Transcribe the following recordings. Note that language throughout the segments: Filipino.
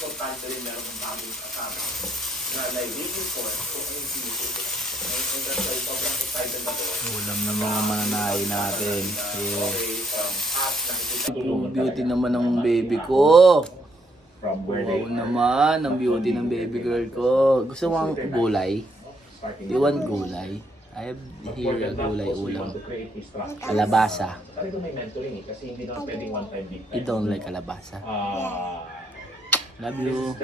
importante rin meron kong family kasama na nai-waiting for kung ano yung sinusunod. And that's why sobrang excited ako. Ulam ng mga mananahi natin. Yeah. Beauty naman ng baby ko. Wow naman, ang beauty ng baby girl ko. Gusto mo ang gulay? You want gulay? I have here a gulay ulam. Kalabasa. You don't like kalabasa? Love you.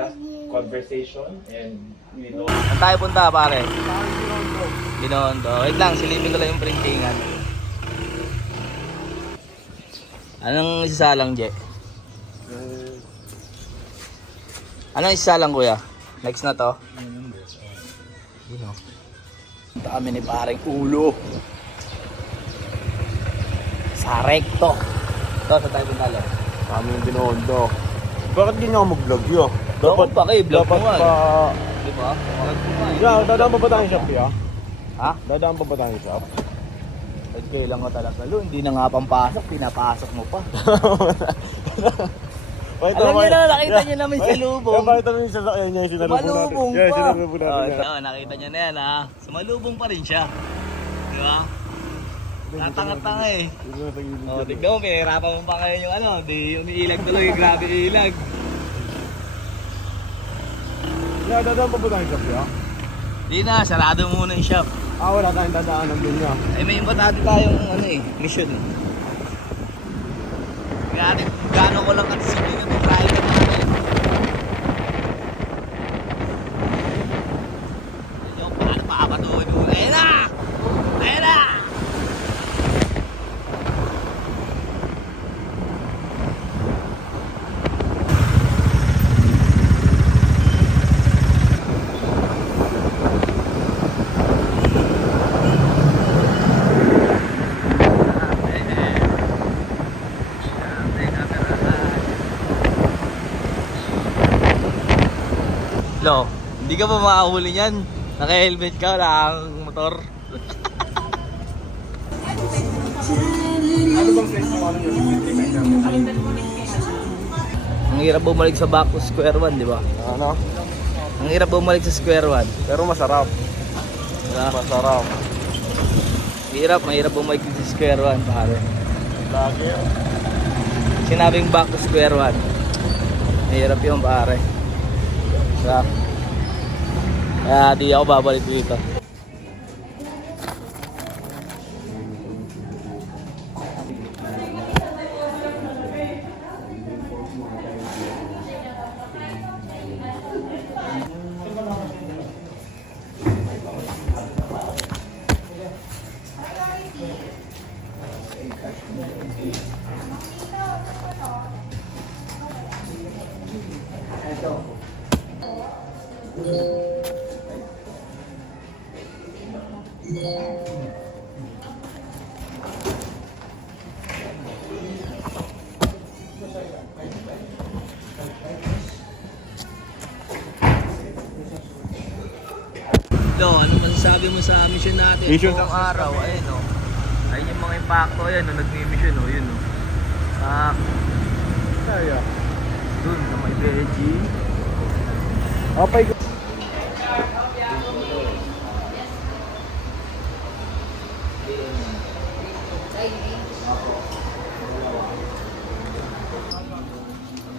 Conversation and we know. Saan tayo punta pare? Binondo. Wait lang, silipin ko lang yung printingan. Anong isasalang, Je? Anong isasalang, kuya? Next na to? Yun o. Punta kami ni pareng ulo. Sa recto. Ito, saan tayo punta lang? Kami yung Binondo. Bakit di na ako mag-vlog yun? Dapat pa kayo, vlog mo nga. Diba? Vlog mo nga. Yeah, dadaan pa ba tayong shop ya? Ha? Dadaan pa ba tayong shop? Kailan ko talaga lo, hindi na nga pampasok, pinapasok mo pa. Alam niyo na, nakita niyo naman sa lubong. Bakit naman yung sasakyan niya yung sinalubong natin? Sumalubong Yeah, pa. sinalubong natin yan. Nakita niyo na yan ha. Sumalubong pa rin siya. Di ba? Tatanga-tanga eh. Oh, tignan mo, pinahirapan mo pa ngayon yung ano, di umiilag tuloy, grabe ilag. Yeah, dadaan pa ba tayong shop ya? Di na, sarado muna yung shop. Wala tayong dadaanan din niya. Ay may importante tayong ano eh, mission. Kaya gano'n ko lang kasi sabihin yung driver natin. Yung paano pakapatuhin mo? Ayun na! Ayun na! Lo, hindi ka pa makahuli niyan. Naka-helmet ka, wala kang motor. Ang hirap bumalik sa back to square one, di ba? Ano? Ang hirap bumalik sa square one. Pero masarap. Diba? Masarap. Mahirap bumalik sa square one, pare. Lagi. Sinabing back to square one. Mahirap yun, pare. Diba? Kaya di ako babalik dito. Lo, anong masasabi mo sa mission natin? Mission Buong araw, ayun o. Ayun yung mga impacto, ayan o, nag-mission o, yun o. Kaya. Dun, sa may veggie. Okay.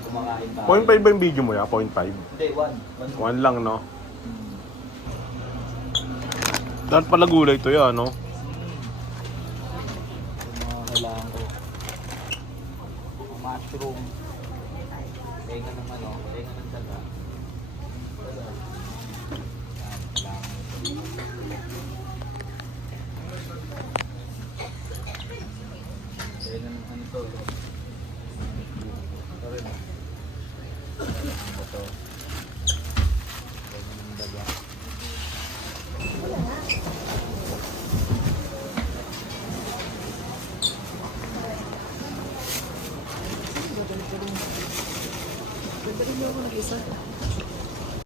Kumakain tayo. 0.5 ba yung video mo ya? 0.5? Hindi, 1. 1 lang, no? Dapat pala gulay to ya, no? Mga kailangan ko. Mushroom. Tenga ng ano, tenga ng daga. Tenga ng ano to. Ito rin.